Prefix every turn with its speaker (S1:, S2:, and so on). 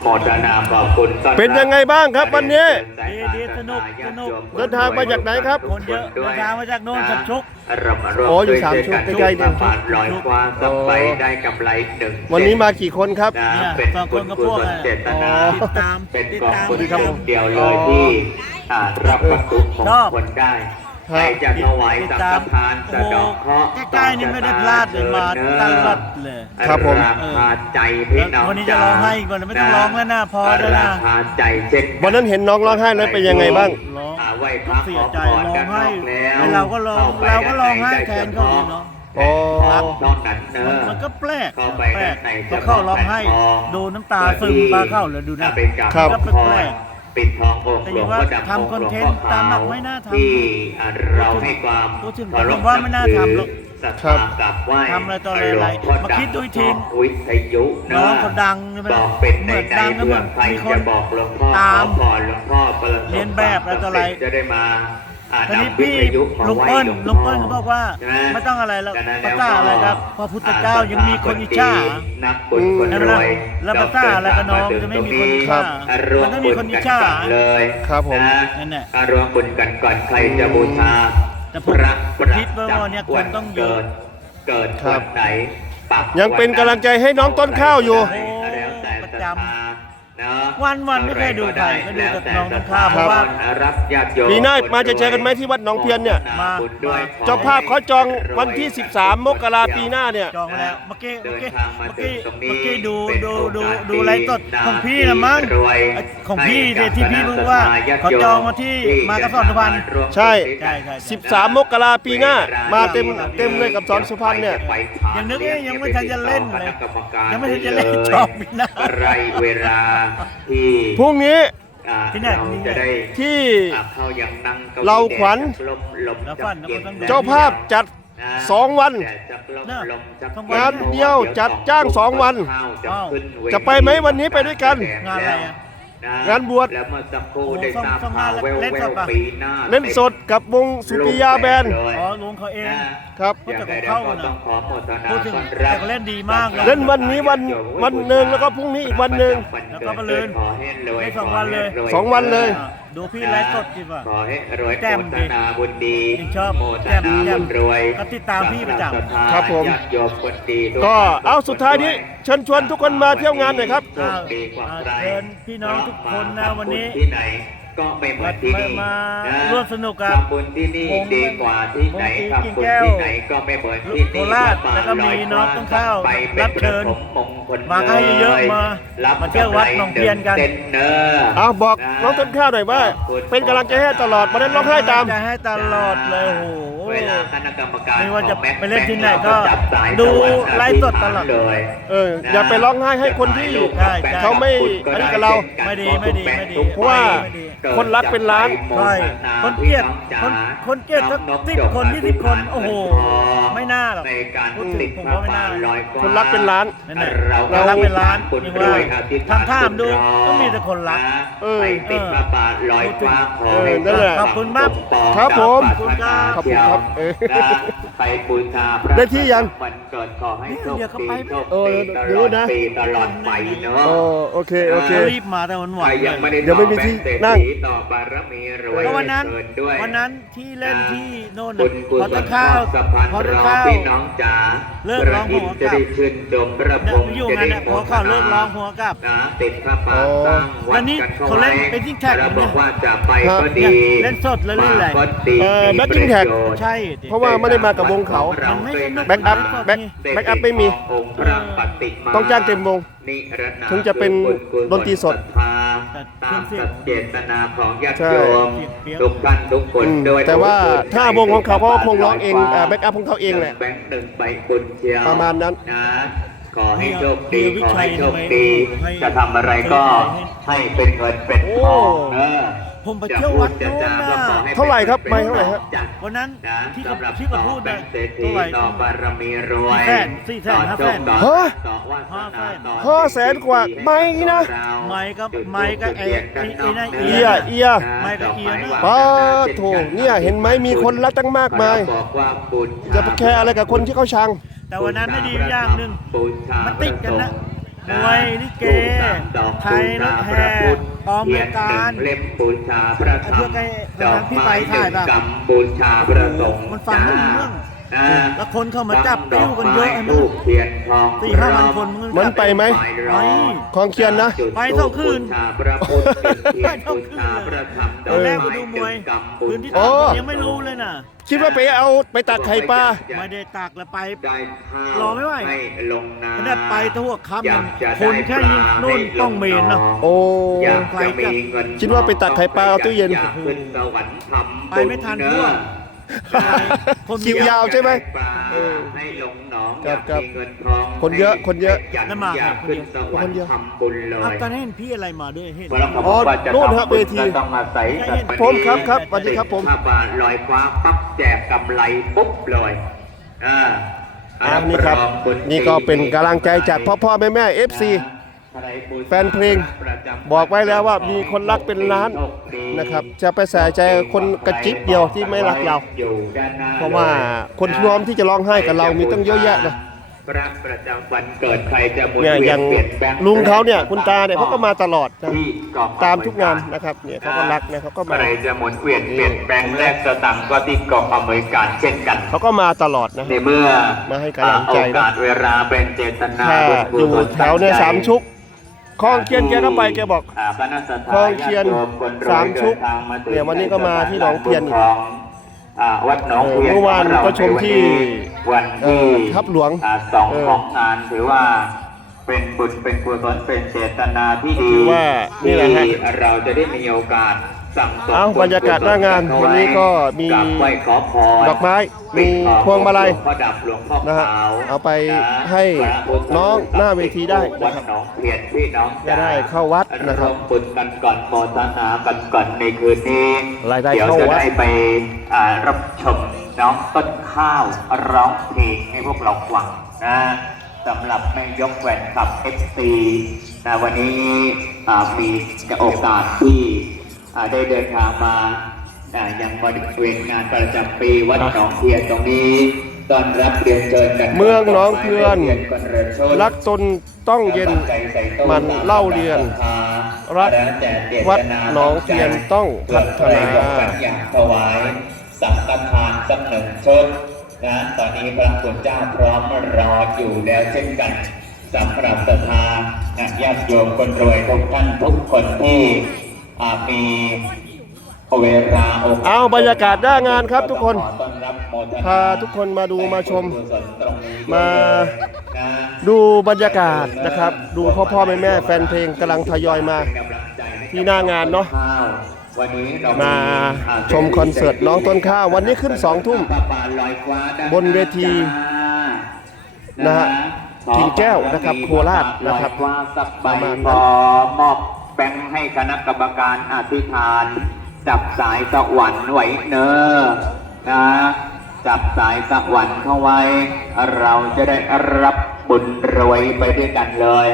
S1: โมทนาขอบคุณ
S2: เป็นยังไงบ้างครับวันนี้
S3: ดีสนุก
S2: เดินทางมาจากไหนครับ
S3: คนเยอะเดินทางมาจากโน่นสักชุก
S2: อ๋ออยู่สามชุกใกล้ๆเดินชุก
S1: ลอยคว้าสับไปได้กำไรหนึ่ง
S2: วันนี้มากี่คนครับ
S3: เนี่ย
S1: เป็น
S3: สองคนกับพวก
S1: เจตนา
S3: ติดตาม
S1: เป็น
S3: ติด
S1: กอง
S3: ตาม
S1: บุญเดียวเลยที่รับวัตถุมงคลได้ใครจะถวายสังฆทานสะเดาะเคราะห์
S3: ใกล้ๆนี่ไม่ได้พลาดเลยมาตลอดเลย
S2: ครับผม
S1: ราคาใจพี่น้อง
S3: วันนี้จะร้องไห้อีกวันไม่ต้องร้องแล้วนะพอแล้วนะ
S1: ราคาใจเช่น
S2: วันนั้นเห็นน้องร้องไห้แล้วเป็นยังไงบ้าง
S3: ร้อง
S1: ไหว้พระ
S3: เสี
S1: ข
S3: ย
S1: อ
S3: ใจ
S1: พร
S3: ร้อ
S1: ด้าง นน
S3: ไห้
S1: อกแล้ว
S3: ไอ้เราก็ร้องเราก็ร้องไห้แทนเขาเนาะ
S2: อ๋อ
S1: นอกนั้นเนอะ
S3: มันก็แปลก
S1: เข้าไป
S3: แปล
S1: ด้าก นใน
S3: พอเข้าร้องไห้ดูน้ำตาซึมมาเข้าเลยดูนะ
S1: เป็นการ
S2: ครับ
S1: ขอพรปิดทององค์หลวงพ่อดำ
S3: ทำคอนเทนต์ตามหลักไม่น่าทำ
S1: ที่เราให้ความ
S3: พูดถึงผมว่าไม่น่าทำหรอก
S1: ศรัท
S2: ครั
S1: ธา
S2: บ
S1: กราบไหว้
S3: ทำอะไรต่ออะไร
S1: หลวงพ่อ
S3: มาคิดดูอีกที
S1: วิทยุ
S3: น้องเขาดังใช่ไหม
S1: บอกเป็นใน
S3: เหมือน
S1: ใน
S3: ดังแล้ว
S1: เพื่
S3: มั
S1: อน ใคร
S3: มีค
S1: จะ
S3: น
S1: บอกหลวงพ่อ
S3: ตาม
S1: ขอพรหลวงพ่อประสบ
S3: เรียนแบบอะไรต่ออะไร
S1: จะได้มา
S3: ตอนนี้
S1: นำวิ
S3: พี่
S1: ทยุมา
S3: ลุง
S1: ไหว้
S3: เปิ้ล
S1: หว
S3: ลุงเปิ้ลเขาบอกว่า
S1: ใช่ไหม
S3: ไม่ต้องอะไรแล้ว
S1: ดังนั้น
S3: ภาษาอะไรครับพระพุทธเจ้ายังมีคนอิจฉา
S1: นักบุญคน
S3: ใช่ไหม
S1: ร
S3: ล่ะ
S1: วย
S3: แล้วภาษาอะไรกับน้องจะไม่มีคนอิจฉา
S1: ร่ว
S3: มันต้องมีคนอิจฉา
S1: เลย
S2: ครับผม
S3: นั่นแหละ
S1: รวมบุญกันก่อนใครจะบูชา
S3: แต่ผม
S1: พระประ
S3: คิดว่าวันเนี้ยคนต้องเยอะ
S1: เกิด
S2: ครั
S1: วั
S2: บ
S1: นไหนปัก
S2: ยังเป็นกำลังใจให้น้องต้นข้าวอยู่
S1: โแล้วแต่
S3: ประ
S1: ศรัท
S3: จำ
S1: ธาเนอะ
S3: วันๆไม่เคยดูใครก็ดูแต่น้องต้นข้าวเพราะว่า
S1: รับญาติโยม
S2: ปีหน้ามาจะเจอกันไหมที่วัดหนองเพียนเนี่ย
S3: มา
S1: บุญด้วย
S2: เจ้าภาพเขาจองวันที่ 13 มกราปีหน้าเนี่ย
S3: จองไว้แล้วเมื่อกี้
S1: เดิ
S3: เมื่อน กี้
S1: ทางมา
S3: เมื่อ
S1: ถึ
S3: กี้
S1: งตรงนี้
S3: เมื่อกี้ดู
S1: เป็น
S3: ดู
S1: โอกาส
S3: ดู
S1: ดี
S3: ดูไลฟ์สดของพี่นะมั้ง
S1: รวย
S3: ของพี่
S1: ให้กับ
S3: ที่พี่บอกว่า
S1: ญติ
S3: เขาจองมาที่มากระสอนสุพรรณ
S2: ใช่
S3: ใช่ใช่
S2: 13 มกราปีหน้า มาเต็มเลยกับสอนสุพรรณเนี่ย
S3: ยังนึกยังไม่ทันจะเล่นเลยยังไม่ทันจะเล่นจองปีหน้า
S1: ไรเวลาที่
S2: พรุ่งนี้
S3: ที่ไหน
S1: เราจะได้
S2: ที่
S1: เข้ายังนั่งก้
S2: เราขวัญ
S1: ลมลม
S3: แล้วฝันแล้วก็ต้อง
S2: เจ้าภาพจัด 2 วัน งานเดียวจัดจ้าง 2 วัน จะไปไหมวันนี้ไปด้วยกัน
S3: งานอะไรอ่ะ
S2: งานบวช
S1: แล้วเมื่อสักครู่
S3: โอ้
S1: ได้ทราบ
S3: ส่ง
S1: ข่าว
S3: งาน
S1: แว
S3: เล่นสด
S1: ว
S3: ปะ
S1: ๆปีหน้า
S2: เล่นสดกับวงสุริยาแบนด์
S3: อ๋อลุงเขาเอง
S2: ครับ
S3: พูดจากของเข้านะ
S1: ต้องขอโมทนา
S3: พูดถึง
S1: ต้อน
S3: แต่
S1: รับ
S3: ก็เล่นดีมากเลย
S2: เล่นวันนี้วันหนึ่งแล้วก็พรุ่งนี้อีกวันหนึ่ง
S3: แล้วก็มะรืน
S1: ขอให้รวย
S3: ได้สองวันเลย
S2: สองวันเลย
S3: ดูพี่ไลฟ์สดดีป่ะ
S1: ขอให้รวย
S3: แจ่ม
S1: โม
S3: ดิ
S1: ทนาบุญดี
S3: ยังชอบ
S1: โมท
S3: แจ่ม
S1: นา
S3: แจ่
S1: บุ
S3: ม
S1: ญรวย
S3: ก็ติดตามพี่ประจำ
S2: ครับผม
S1: ญาติโยมคนดีทุ
S2: ก็
S1: ท่น
S2: เอาสุดท้ายนี้เชิญชวนทุกคนมาเที่ยวงานหน่อยครับ
S1: โชคดีกว่าใคร
S3: เชิญพี่น้องทุกคนนะวันนี้
S1: ที่ไหนก็ไม่เหมือนที่นี่
S3: มา
S1: นะ
S3: ร่วมสนุกกับ
S1: ทำบุญที่นี่ดีกว่าที่ไหน
S3: วง
S1: ทำบุญ
S3: กิ่งแก้ว
S1: ที่ไหนก็ไม่เหมือนที่นี่
S3: โคราชแล้วก็มีน้องต้นข้าว
S1: ไป
S3: รับเชิญ
S1: เป็นประถมมงคล
S3: มากันเยอะๆมา
S1: รับ
S3: มาเที่ยววัดหนองเพียนกัน
S1: เส้เนอร์
S2: เอาบอกน้องต้นข้าวหน่อยว่า เป็นกำลังใจให้ตลอดมาเล่นร้องไห้ตาม
S3: จะให้ตลอดเลยโอ้โห
S1: เวลาคณะกรรมการ
S3: ไม่ว่าจะ
S1: ของแม็ก
S3: ไปเล่นที่ไหนก็
S1: จับสาย
S3: ดู
S1: สวรรค์
S3: ไลฟ์สดตลอด
S1: เลย
S2: อย่าไปร้องไห้ให้คนที่
S3: ใช่ใช่
S2: เขาไม่อันนี้กับเรา
S3: ไม่ดี
S2: เพราะว่าคนรักเป็นล้าน
S3: ใช่คนเกลียดคนเกลียดสัก10 คน20 คนโอ้โหไม่น่าหรอก
S1: ในการ
S3: พูดถึงผมว่าไม่น่า
S2: คนรักเป็นล้าน
S3: นั่นแหละเรารักเป็นล้านยังว่าทำท่ามดูก็มีแต่คนรัก
S1: ไปติดพระบาทลอยฟ้าขอให้
S2: นั่นแหละ
S3: ขอบคุณมาก
S2: ครับผม
S1: ขอบคุณครับ
S2: ขอบคุณครับเออ
S1: ไปบูชาพระ
S2: ได้ที่ยัง
S1: วันเกิดขอให้โชค
S3: เดี๋ยวก็
S1: ดี
S3: ไป
S1: โชค
S2: เออ
S1: ดีต
S2: เดี๋
S1: ล
S2: ยว
S1: อด
S2: นะ
S1: ปีตลอดไปเนาะ
S2: โอ้โอเคโอเค
S3: รีบมาแต่วันห
S1: ใคว
S3: าร น
S1: ยังไม่ได้
S2: เดี๋ยวไม่มีที่นั่ง
S1: ต่อบารมีรวย
S3: ก็วันนั้น
S1: เชิญด้วย
S3: วันนั้นที่เล่นที่โน่น
S1: บุ
S3: น่ะ
S1: ญกุ
S3: พอ
S1: ศ
S3: ต้
S1: ล
S3: นข้าว
S1: สะพาน
S3: พอต้น
S1: รอ
S3: ข้าว
S1: พี่น้องจ๋า
S3: เลิกร้อง
S1: พะ
S3: หัว
S1: จะ
S3: กลับ
S1: ได้ชื่นชมพระพ
S3: เนี่ย
S1: งษ์
S3: อยู่
S1: จะ
S3: งาน
S1: ได้
S3: เนี่ยพอเขาเลิกร้องหัวกลับ
S1: นะติดพระป่าสร้างวั
S3: วั
S1: ด
S3: นนี้
S1: กันเข้า
S3: เขาเล่
S1: ไว้
S3: นเป็นที่แท็ก
S1: แล้ว
S3: เนี่ย
S1: บอกว่าจะไปก็
S3: เนี่
S1: ดี
S3: ยเล่นสดแล้วเล่นอะไร
S1: มาก็ดี
S2: แบ็คกิ้งแท็ก
S1: มีประโยชน์
S3: ใช่ดิ
S2: เพราะว่าไม่ได้มากับวงเขา
S3: มันไม่สนุก
S2: แบ็คอัพแบ็คอัพไม่มี
S1: องค์พระปฏิมา
S2: ต้องจ้างเต็มวง
S1: นิรนา
S2: ถึงจะเป็นดนตรีสด
S1: ตามสัจเจตนาของญาติ
S2: ใช่
S1: โยมทุกท่านทุกคนด้วย
S2: แต่ว่าถ้าวงของเขาก็คงร้องเองแบ็กอัพของเขาเองแหละ
S1: แบงค์หนึ่งใบบุญเชียว
S2: ประมาณนั้น
S1: นะขอให้โชคดี
S3: วิ
S1: ขอ
S3: ชัย
S1: ให้โชค
S3: ทำไม
S1: ดี
S3: ให้
S1: จะทำอะไรก็ให้เป็นเงินเป็นทองเนอะ
S3: ผมไปเที่ยววัดโน้นน่ะ
S2: เท่าไหร่ครับไปเท่าไหร่ครับ
S3: วันนั้น
S1: นะ
S3: ที่
S1: สำหรับ
S3: ที่เขาพูด
S1: ต่อ
S3: นะ
S1: เป็นเศรษฐี
S3: เท่าไหร่
S1: ต่อบารมีรวย
S3: 400,000 500,000
S1: ต่อ
S2: ฮะ
S1: ต่อวาสนาต่อ
S2: 500,000 กว่าไม่นะ
S3: ไม่ก็ไอ้นั่น
S2: เอียเอีย
S3: ไม่ก็เอียนะ
S2: ป้าโถเนี่ยเห็นไหมมีคนรักตั้งมากมาย
S1: บอกว่าบูชา
S2: จะไปแคร์อะไรกับคนที่เขาชัง
S3: แต่วันนั้นไม่ดีอย่างหนึ่ง
S1: บูชา
S3: มันติดกันนะมวยลิเกไทยรถแห่กองบริการ
S1: เล่มบูชาพระธรรมดอกไม้หนึ่งกำบูชาพระสงฆ์
S3: มันฟังไม่รู้เรื่องแล้วคนเข้ามาจับปิ้วกันเยอะไอ้
S1: ทูบเทียนทอง
S3: 4-5 พันคน
S2: มันไปไหม
S3: ไป
S2: คลองเคียนนะ
S3: ไปเท่าคืน
S1: บูชาพระพุทธเทียนบูชาพระธรรม
S3: ตอนแรกไปดูมวยพื้นที่
S2: โอ้
S3: ต่างยังไม่รู้เลยน่ะ
S2: คิดว่าไปตักไข่ปลา
S3: ไม่ได้ตักแล้วไป
S1: ได้ข้าว
S3: รอไม่ไหว
S1: ให้ลงนา
S3: ขนาดไปทั่วค่ำ
S1: อยา
S3: ยัง
S1: กจะ
S3: คนแค่
S1: ได้
S3: ยิง
S1: ปลา
S3: นู่น
S1: ให้ล
S3: ต้องเมนนะ
S2: โอ้
S1: อยากจะมีเงิน
S2: คิดว่าไปตักไข่ปลาเอาตู้เย็น
S1: อยากขึ้นสวรรค์ทำ
S3: ไปไม่ทัน
S1: บุญ
S3: พวก คน
S2: คิวยาวใช่ไหม
S1: ปลาให้ลงหนอง
S2: ครับ
S1: อยากมีเงินทอง
S2: คนเยอะคนเยอะ
S3: แล้วมา
S1: อยากขึ้นสวรรค์ทำบุญเลย
S3: อ้าวตอนนี้เห็นพี่อะไรมาด้วยเห็น
S2: อ๋อโน่นฮะเวที
S1: ต้องอาศัย
S2: ผมครับสวัสดีครับผม
S1: ถ้าบาลอยฟ้าปั๊บแจกกำไรปุ๊บเลย
S2: นี่ครับนี่ก็เป็นกำลังใจจากพ่อแม่ FC แฟนเพลงบอกไว้แล้วว่ามีคนรักเป็นล้านนะครับจะไปใส่ใจคนกระจิบเดียวที่ไม่รักเรา เพราะว่าคนพร้อมที่จะร้องไห้กับเรามีตั้งเยอะแยะนะ
S1: พระประจำวันเกิดใครจะหมุน
S2: เนี่ย
S1: เวี
S2: อย ย่าน ง
S1: เปลี่ยนแปลง
S2: ลุงเขาเนี่ยคุณตาเนี่ยเขาก็มาตลอดนะ
S1: ที่กอง
S2: ตามทุกงานนะครับเนี่ยเขาก็รักนะเขาก็มา
S1: ใครจะหมุนเวียนเปลี่ยนแปลงแลกสตังค์ก็ที่กองอำนวยการเช่นกัน
S2: เขาก็มาตลอดนะ
S1: ในเมื่อ
S2: มาให้กำลังใจนะ
S1: โอกาสเวลาเป็นเจตนา
S2: ถ้า
S1: บุญ
S2: อยู่
S1: กุศล
S2: แถวเนี่ย
S1: ตั้งใจ
S2: สามชุกคลองเคียนแกก็ไปแกบอก
S1: คณะสัตยา
S2: คลองเคียน
S1: ญาติโมคนรวย
S2: สามชุก
S1: ดินทางมาถึง
S2: เนี่ยวันนี้ก็มาที่หนองเพียนอีก
S1: ของวัดหนองเพียน
S2: เมื่อวาน
S1: ของเ
S2: ก็ชมที่
S1: วันที่
S2: ทับหลวง
S1: สองของงานถือว่าเป็นบุญเป็นกุศลเป็นเจตนาที่ดี
S2: ถือว่านี่แหละฮะ
S1: ที่เราจะได้มีโอกาสสั่งสม
S2: เอ้าบรรยากาศหน้างานวันนี้ก็มี
S1: กราบไหว้ขอพร
S2: ดอกไม้มีพวงมาลัย
S1: หลวงพ่อดับหลวงพ่อ
S2: นะฮะ
S1: ขาว
S2: เอาไปให้น้องหน้าเวทีได้
S1: วั
S2: นะ
S1: ด
S2: ครับ
S1: หนองเพียนพี่น้อง
S2: จะได้เข้าวัดนะครับ
S1: วมบุญกันก่อนโมทนากันก่อนในคืนนี้
S2: รายได้
S1: เดี๋ยว
S2: เข้า
S1: จะ
S2: วัด
S1: ได้ไปรับชมน้องต้นข้าวร้องเพลงให้พวกเราฟังนะสำหรับแม่ยกแหวนขับ FC นะวันนี้มีโอกาสที่ได้เดินทางมายังบริเวณงานประจำปีวัดหนองเพียนตรงนี้ต้อนรับเรียนเชิญกัน
S2: เมืองหนองเพียน
S1: รั
S2: รั
S1: ก
S2: กตนต้องเย็นมันเล่าเรียน รักวัดหนองเพียนต้องพัฒนา
S1: อยากถวายสังฆทานสักหนึ่งชุดนะตอนนี้พระคุณเจ้าพร้อมรออยู่แล้วเช่นกันสำหรับศรัทธาญาติโยมคนรวยทุกท่านทุกคนที่มีเวลาโอกาส
S2: เอาบรรยากาศหน้างานครับทุกคน
S1: ขอต้อนรับโมทนา
S2: พาทุกคนมาดูมาชม
S1: ตรงนี้
S2: มา
S1: นะ
S2: ดูบรรยากาศนะครับ ดูพ่อแม่แฟนเพลงกำลังทยอยมาที่หน้างานเนาะ
S1: วันนี้เร
S2: มาชมคอนเสิร์ตน้องต้นข้าววันนี้ขึ้น2 ทุ่มบนเวทีนะฮะกิ่งแก้วนะครับโคราชนะครับ
S1: ประมาณนั้นมอบแบงค์ให้คณะกรรมการอธิษฐานจับสายสวรรค์ไว้เนอนะจับสายสวรรค์เข้าไว้ เราจะได้รับบุญรวยไปด้วยกันเลย